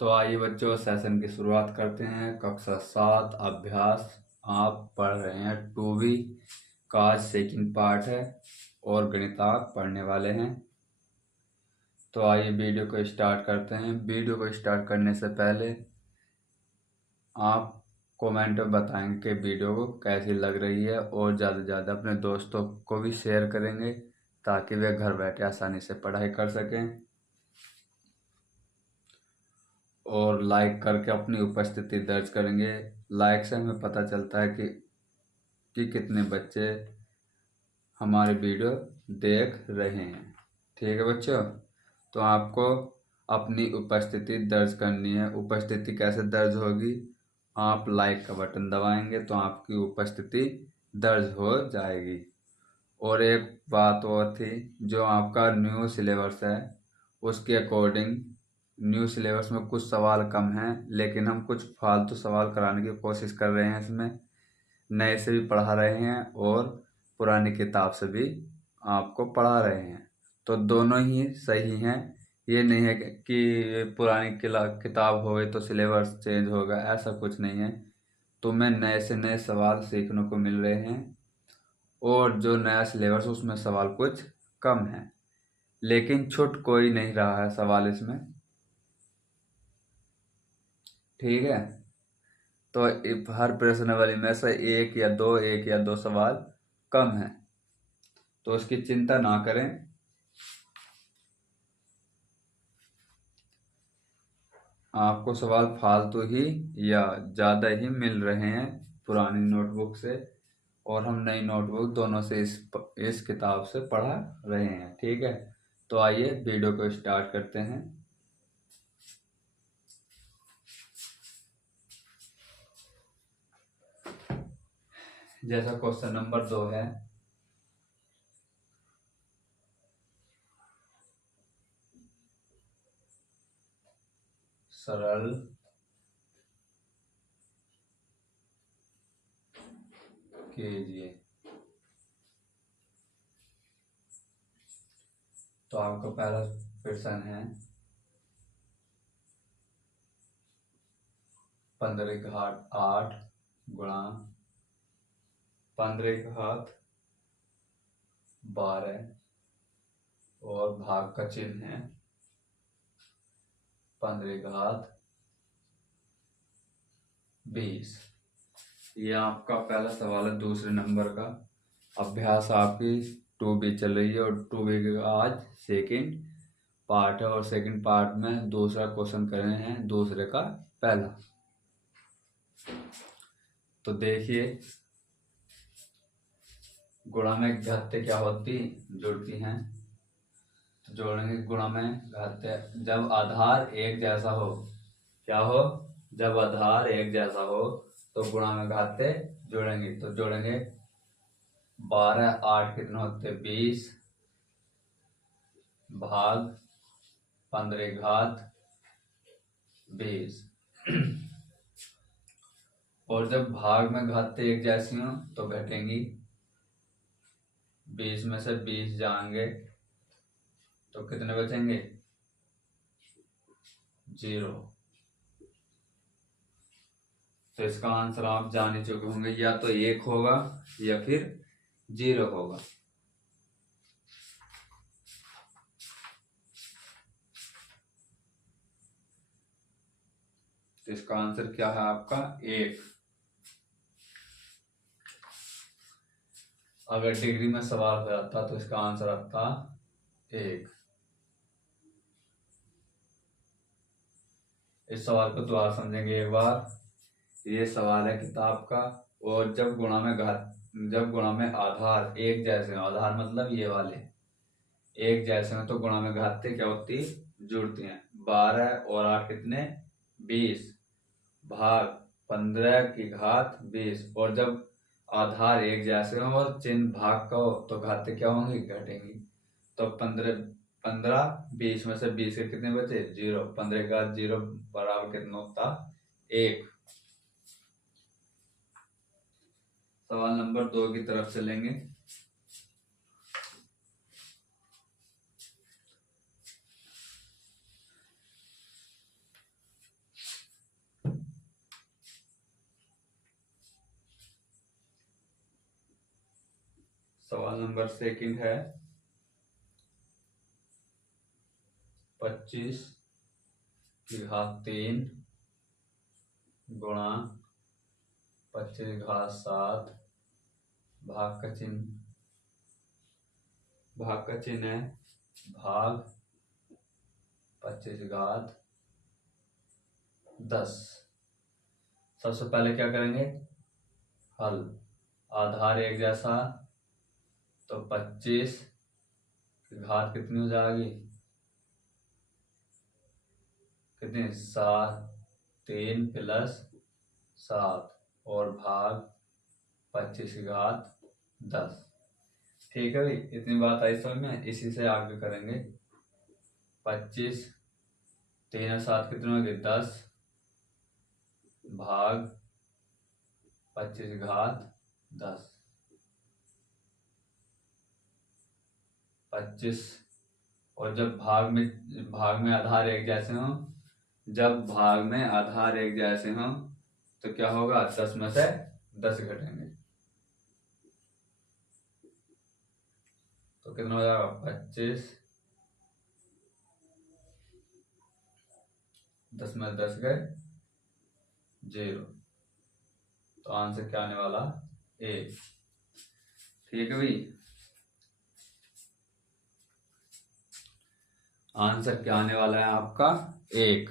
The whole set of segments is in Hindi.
तो आइए बच्चों, सेशन की शुरुआत करते हैं। कक्षा 7 अभ्यास आप पढ़ रहे हैं। 2B का सेकंड पार्ट है और गणित आप पढ़ने वाले हैं। तो आइए वीडियो को स्टार्ट करते हैं। वीडियो को स्टार्ट करने से पहले आप कमेंट में बताएंगे कि वीडियो को कैसी लग रही है और ज़्यादा से ज़्यादा अपने दोस्तों को भी शेयर करेंगे ताकि वे घर बैठे आसानी से पढ़ाई कर सकें। और लाइक करके अपनी उपस्थिति दर्ज करेंगे। लाइक से हमें पता चलता है कि कितने बच्चे हमारे वीडियो देख रहे हैं। ठीक है बच्चों, तो आपको अपनी उपस्थिति दर्ज करनी है। उपस्थिति कैसे दर्ज होगी? आप लाइक का बटन दबाएंगे तो आपकी उपस्थिति दर्ज हो जाएगी। और एक बात और थी, जो आपका न्यू सिलेबस है उसके अकॉर्डिंग न्यू सिलेबस में कुछ सवाल कम हैं, लेकिन हम कुछ फालतू सवाल कराने की कोशिश कर रहे हैं। इसमें नए से भी पढ़ा रहे हैं और पुरानी किताब से भी आपको पढ़ा रहे हैं। तो दोनों ही सही हैं। ये नहीं है कि पुरानी किताब हो गई तो सिलेबस चेंज होगा, ऐसा कुछ नहीं है। तुम्हें नए से नए सवाल सीखने को मिल रहे हैं और जो नया सिलेबस उसमें सवाल कुछ कम है, लेकिन छूट कोई नहीं रहा है सवाल इसमें। ठीक है, तो हर प्रश्नावली में से एक या दो सवाल कम है, तो उसकी चिंता ना करें। आपको सवाल फालतू ही या ज़्यादा ही मिल रहे हैं पुरानी नोटबुक से, और हम नई नोटबुक दोनों से इस किताब से पढ़ा रहे हैं। ठीक है, तो आइए वीडियो को स्टार्ट करते हैं। जैसा क्वेश्चन नंबर 2 है, सरल कीजिए। तो आपका पहला प्रश्न है 15 गुणा 15 और भाग का चिन्ह है 15 ये आपका पहला सवाल है दूसरे नंबर का। अभ्यास आपकी 2B चल रही है और 2B का आज सेकंड पार्ट है, और सेकंड पार्ट में दूसरा क्वेश्चन कर रहे हैं दूसरे का पहला। तो देखिए, गुणा में घाते क्या होती, जुड़ती हैं। तो जोड़ेंगे गुणा में घाते जब आधार एक जैसा हो। क्या हो? जब आधार एक जैसा हो तो गुणा में घाते जोड़ेंगे। तो जोड़ेंगे 12 8 कितने होते 20 भाग 15 और जब भाग में घाते एक जैसी हो तो घटेंगी। 20 में से 20 जाएंगे तो कितने बचेंगे? 0। तो इसका आंसर आप जान ही चुके होंगे, या तो 1 होगा या फिर 0 होगा। तो इसका आंसर क्या है आपका? 1। अगर डिग्री में सवाल हो जाता तो इसका आंसर आता 1। इस सवाल को दोबारा समझेंगे एक बार। ये सवाल है किताब का, और जब गुणा में आधार एक जैसे हो, आधार मतलब ये वाले एक जैसे हो, तो गुणा में घाते क्या होती, जुड़ती हैं। 12 और 8 कितने 20 भाग 15 की घात 20। और जब आधार एक जैसे हो और चिन्ह भाग का हो तो घाते क्या होंगी, घटेंगी। तो 15 15 20 में से 20 के कितने बचे 0। 15 का 0 बराबर कितना होता 1। सवाल नंबर 2 की तरफ चलेंगे। सवाल नंबर सेकंड है 25 की घात 3 गुणा 25 की घात 7 भाग का चिन्ह है भाग 25 की घात 10। सबसे पहले क्या करेंगे, हल। आधार एक जैसा तो 25 की घात कितनी हो जाएगी, कितनी, 7, 3 + 7 और भाग 25 की घात 10। ठीक है भाई, इतनी बात आई समझ में। इसी से आगे करेंगे 25, 3 और 7 कितने होंगे, 10 भाग 25 की घात 10। 25, और जब भाग में आधार एक जैसे हो, जब भाग में आधार एक जैसे हो तो क्या होगा, 10 में से 10 घटेंगे तो कितना हो जाएगा, 25, 10 में 10 गए 0, तो आंसर क्या आने वाला, 1। ठीक है भाई, आंसर क्या आने वाला है आपका, 1।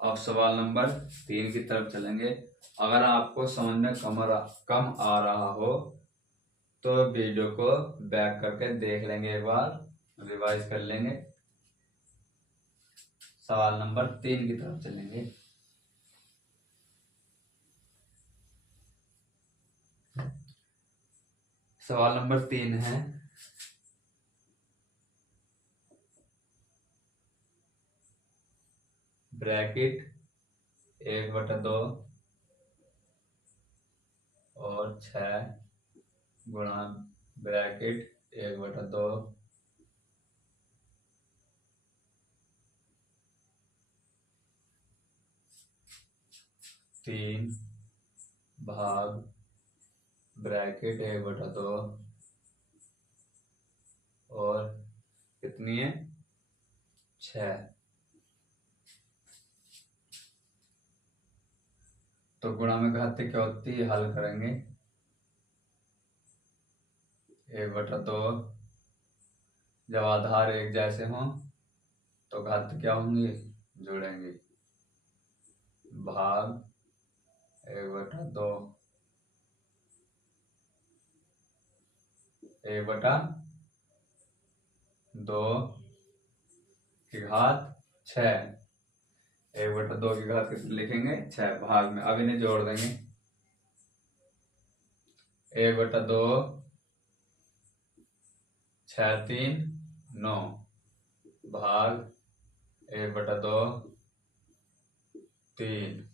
अब सवाल नंबर 3 की तरफ चलेंगे। अगर आपको समझ में कम आ रहा हो तो वीडियो को बैक करके देख लेंगे, एक बार रिवाइज कर लेंगे। सवाल नंबर 3 की तरफ चलेंगे। सवाल नंबर 3 है ब्रैकेट 1/2 और 6 गुणा ब्रैकेट 1/2 3 भाग ब्रैकेट 1/2 और कितनी है, 6। तो गुणा में घाते क्या होती है, हल करेंगे 1/2, जब आधार एक जैसे हों तो घात क्या होंगे, जोड़ेंगे, भाग 1/2 1/2 की घात 6, 1/2 की घात कितने लिखेंगे, 6 भाग में। अब इन्हें जोड़ देंगे, 1/2 6 3 9 भाग 1/2 3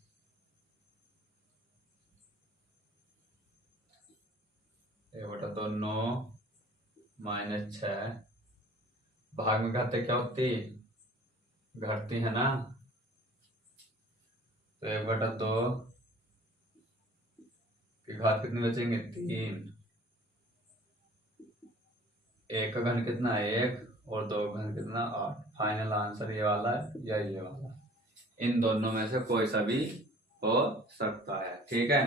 1/2 9 -6 भाग में घाते क्या होती, घटती है ना, तो 1/2 की घात कितनी बचेंगे, 3। 1 का घन कितना है, 1 और 2 का घन कितना, 8। फाइनल आंसर ये वाला है या ये वाला, इन दोनों में से कोई सा भी हो सकता है। ठीक है,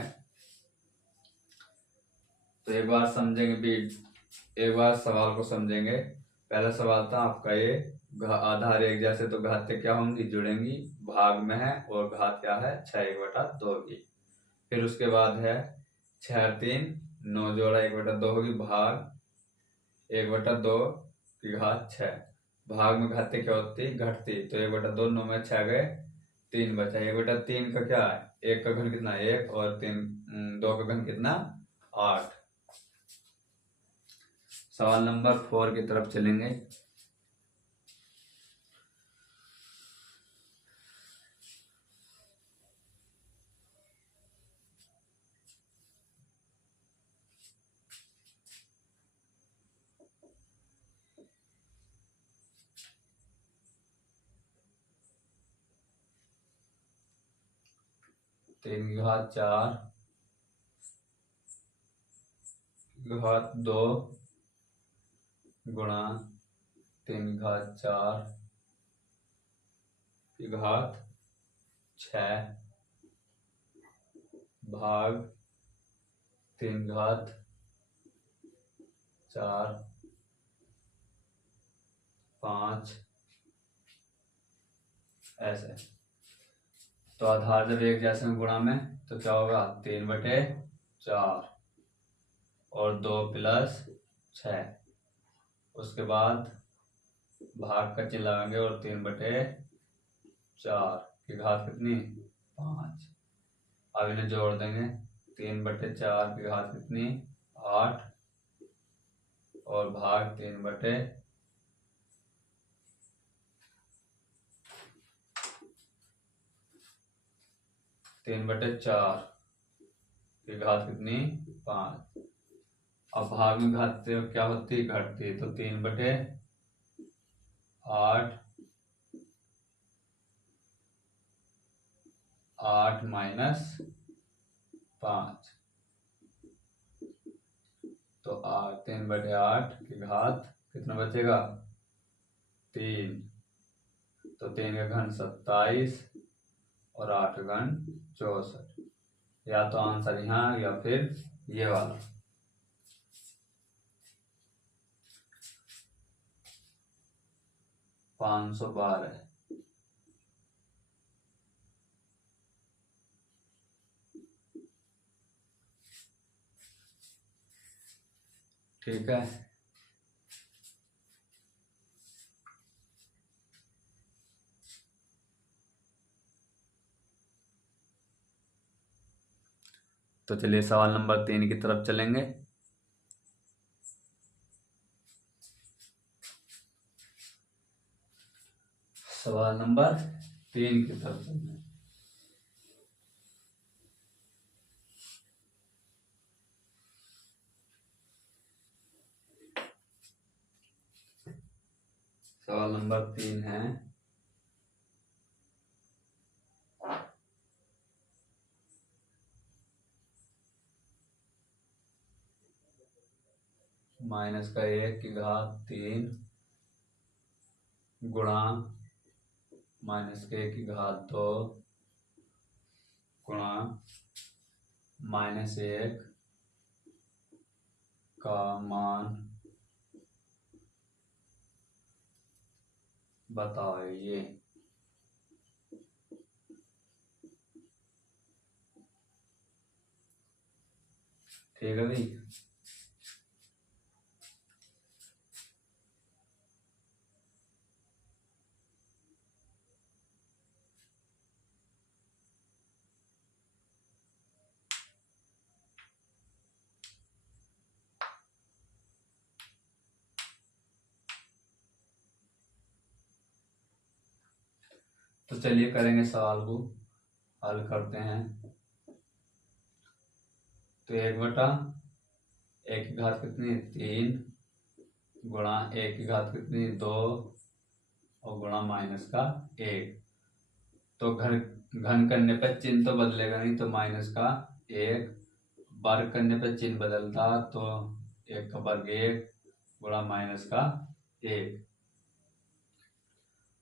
तो एक बार समझेंगे भी, एक बार सवाल को समझेंगे। पहला सवाल था आपका ये, आधार एक जैसे तो घातें क्या होंगी, जुड़ेंगी, भाग में है और घात क्या है, 6 1/2 की। फिर उसके बाद है 6 3 9 जोड़ा 1/2 होगी, भाग 1/2 की घात 6। भाग में घाते क्या होती, घटती, तो 1/2 9 में 6 गए 3 बचा। 1/3 का क्या है, 1 का घन कितना, 1 और 2 का घन कितना, 8। सवाल नंबर 4 की तरफ चलेंगे। तीन की घात 4 घात 2 गुणा 3 घात 4 की घात 6 भाग 3 घात 4 5 ऐसे। तो आधार जब एक जैसे में गुणा में तो क्या होगा 3/4 और 2 + 6। उसके बाद भाग का चिन्ह लगाएंगे और 3/4 की घात कितनी 5। अब इन्हें जोड़ देंगे 3/4 की घात कितनी 8 और भाग 3/4 की घात कितनी 5। अब भाग में घात क्या होती घटती, तो 3/8 8 - 5 तो 3/8 की घात कितना बचेगा 3। तो 3 का घन 27 और 8 का घन 64। या तो आंसर यहाँ या फिर ये वाला। पाँच सौ 12। ठीक है। तो चलिए सवाल नंबर 3 की तरफ चलेंगे। सवाल नंबर 3 की तरफ चलेंगे। सवाल नंबर 3 है -1 की घात 3 गुणा -1 की घात 2 गुणा -1 का मान बताइए। ठीक है भाई। तो चलिए करेंगे सवाल को हल करते हैं। तो 1/1 की घात कितनी 3 गुणा 1 की घात कितनी 2 और गुणा -1। तो घन करने पर चिन्ह तो बदलेगा नहीं, तो -1। वर्ग करने पर चिन्ह बदलता, तो 1 का वर्ग 1 गुणा -1।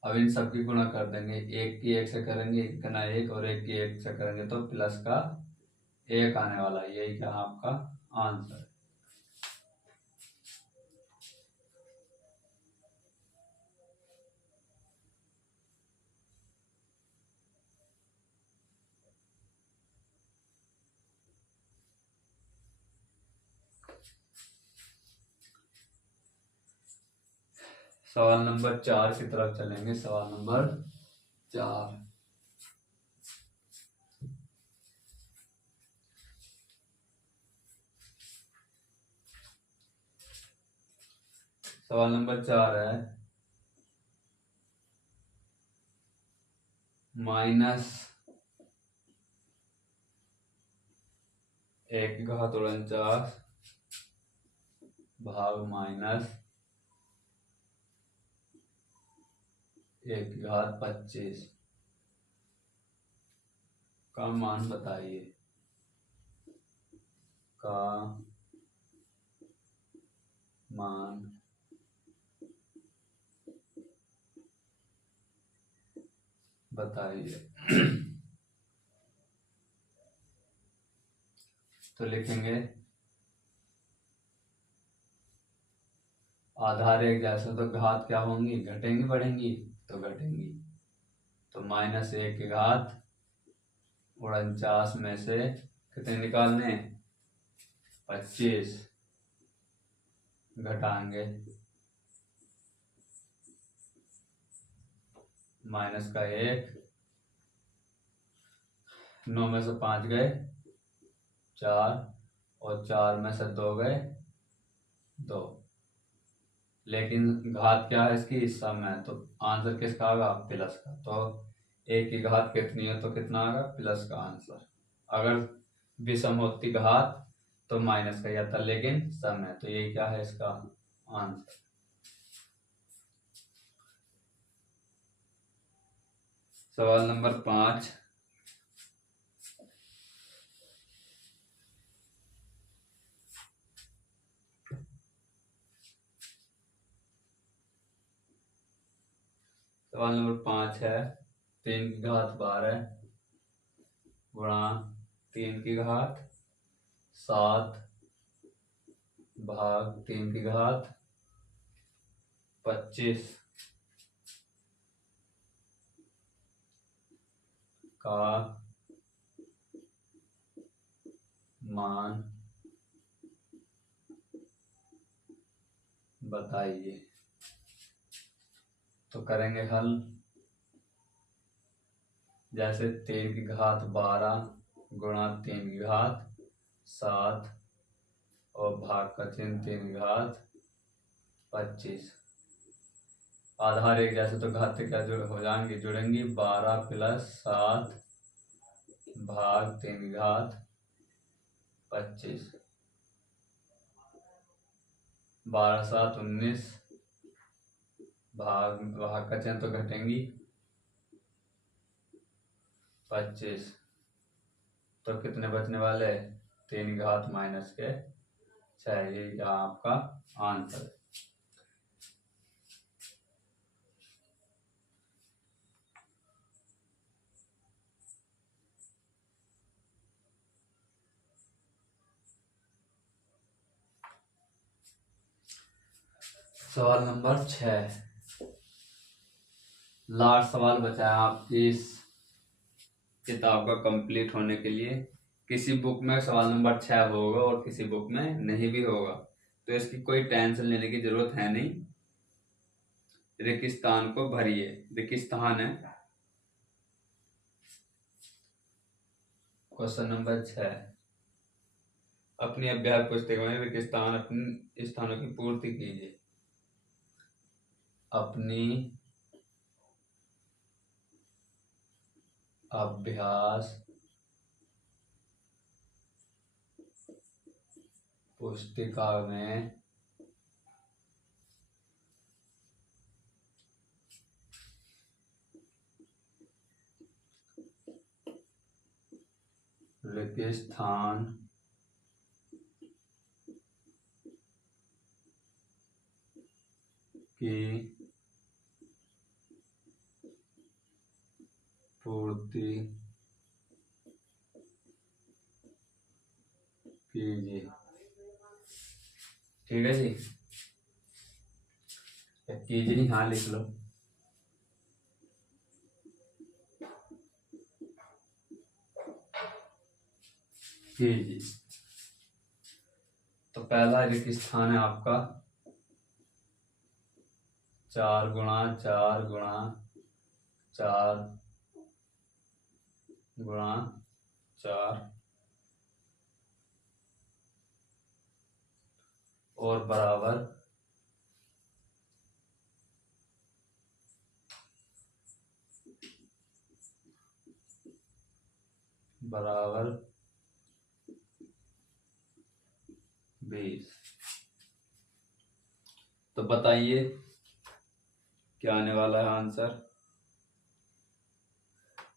अब इन सब की गुणा कर देंगे, 1 की 1 से करेंगे 1 गुना 1 और 1 की 1 से करेंगे तो +1 आने वाला। यही क्या आपका आंसर है। सवाल नंबर 4 की तरफ चलेंगे। सवाल नंबर 4। सवाल नंबर 4 है -1 की घात 49 भाग -1 की घात 25 का मान बताइए। का मान बताइए। तो लिखेंगे आधार एक जैसे तो घात क्या होंगी, घटेंगी बढ़ेंगी, तो घटेंगी। तो -1 की घात 49 में से कितने निकालने, 25 घटाएंगे, -1, 9 में से 5 गए 4, और 4 में से 2 गए 2। लेकिन घात क्या है इसकी, सम है, तो आंसर किसका आएगा, प्लस का। तो 1 की घात कितनी है, तो कितना आएगा, प्लस का आंसर। अगर विषम होती घात तो माइनस का ही आता, लेकिन सम है, तो ये क्या है इसका आंसर। सवाल नंबर 5, सवाल नंबर 5 है 3 की घात 12 गुणा 3 की घात 7 भाग 3 की घात 25 का मान बताइए। तो करेंगे हल। जैसे 3 की घात 12 गुणा 3 की घात 7 और भाग का चिन्ह 3 की घात 25। आधार एक जैसे तो घात क्या हो जाएंगी, जुड़ेंगी। 12 + 7 भाग 3 की घात 25। 12 7 19 भाग का चिन्ह तो घटेंगी 25। तो कितने बचने वाले, 3 की घात -6। ये आपका आंसर है। सवाल नंबर 6, लास्ट सवाल बचा है आपकी इस किताब का कंप्लीट होने के लिए। किसी बुक में सवाल नंबर 6 होगा और किसी बुक में नहीं भी होगा, तो इसकी कोई टेंशन लेने की जरूरत है नहीं। रेगिस्तान को भरिए, रेगिस्तान है क्वेश्चन नंबर 6। अपनी अभ्यास पुस्तक में रेगिस्तान अपने स्थानों की पूर्ति कीजिए। अपनी अभ्यास पुस्तिका में रेगिस्तान की पूर्ति कीजिए। ठीक है जी, कीजिए नहीं, हाँ लिख लो। कीजिए। तो पहला रेगिस्तान है आपका 4 × 4 × 4 × 4 और बराबर बराबर 20। तो बताइए क्या आने वाला है आंसर।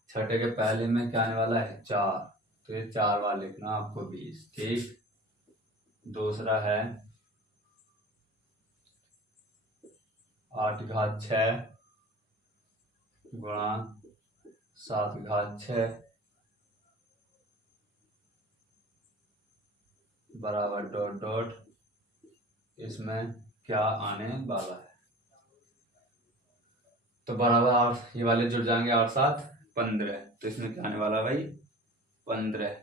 छठे के पहले में क्या आने वाला है, 4, तो ये 4 बार लिखना आपको 20। ठीक। दूसरा है 8 घात 6 गुणा 7 घात 6 बराबर डॉट डॉट इसमें क्या आने वाला है। तो बराबर 8 ये वाले जुड़ जाएंगे, 8 7 15। तो इसमें क्या आने वाला भाई 15।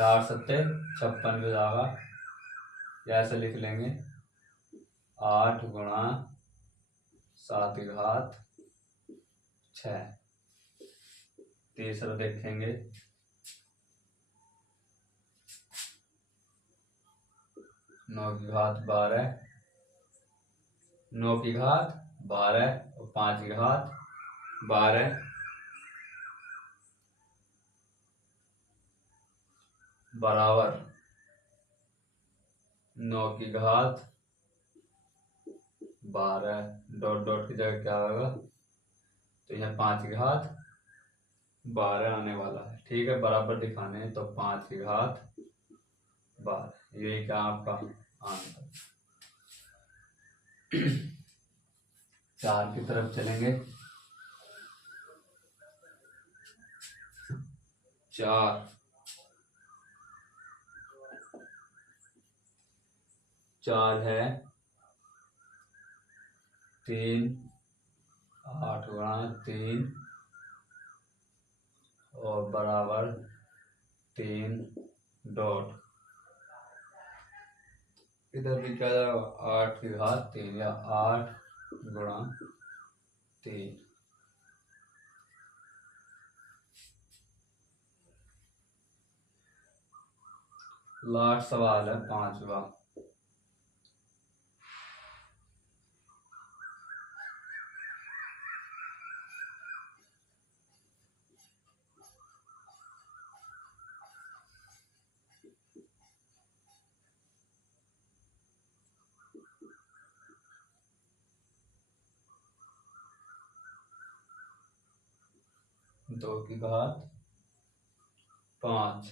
8 7 56 हो जाएगा, या ऐसे लिख लेंगे 8 गुणा 7 घात 6। तीसरा देखेंगे 9 की घात 12, 9 की घात 12 और 5 की घात 12 बराबर 9 की घात 12 डॉट डॉट की जगह क्या होगा, तो यह 5 की घात 12 आने वाला है। ठीक है, बराबर दिखाने हैं तो 5 की घात 12, यही क्या आपका आंसर। 4 की तरफ चलेंगे। 4 है 3, 8 गुणा 3 और बराबर 3 डॉट, इधर भी क्या जाएगा 8 की घात 3 या 8 गुणा 3। लास्ट सवाल है 5वां। दो की घात 5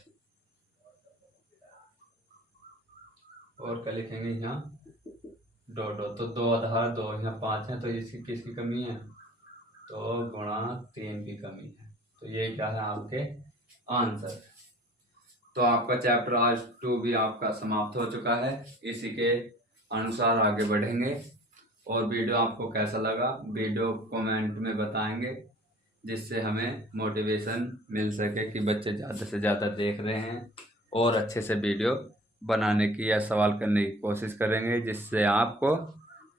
और क्या लिखेंगे यहाँ डॉट डॉट, तो 2 आधार 2 यहाँ 5 है, तो इसकी किसकी कमी है, तो गुणा 3 की कमी है। तो ये क्या है आपके आंसर। तो आपका चैप्टर आज 2 भी आपका समाप्त हो चुका है। इसी के अनुसार आगे बढ़ेंगे। और वीडियो आपको कैसा लगा वीडियो कमेंट में बताएंगे, जिससे हमें मोटिवेशन मिल सके कि बच्चे ज़्यादा से ज़्यादा देख रहे हैं और अच्छे से वीडियो बनाने की या सवाल करने की कोशिश करेंगे, जिससे आपको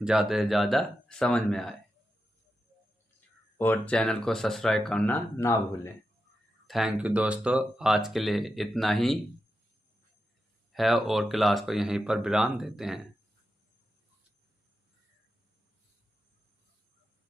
ज़्यादा से ज़्यादा समझ में आए। और चैनल को सब्सक्राइब करना ना भूलें। थैंक यू दोस्तों, आज के लिए इतना ही है और क्लास को यहीं पर विराम देते हैं।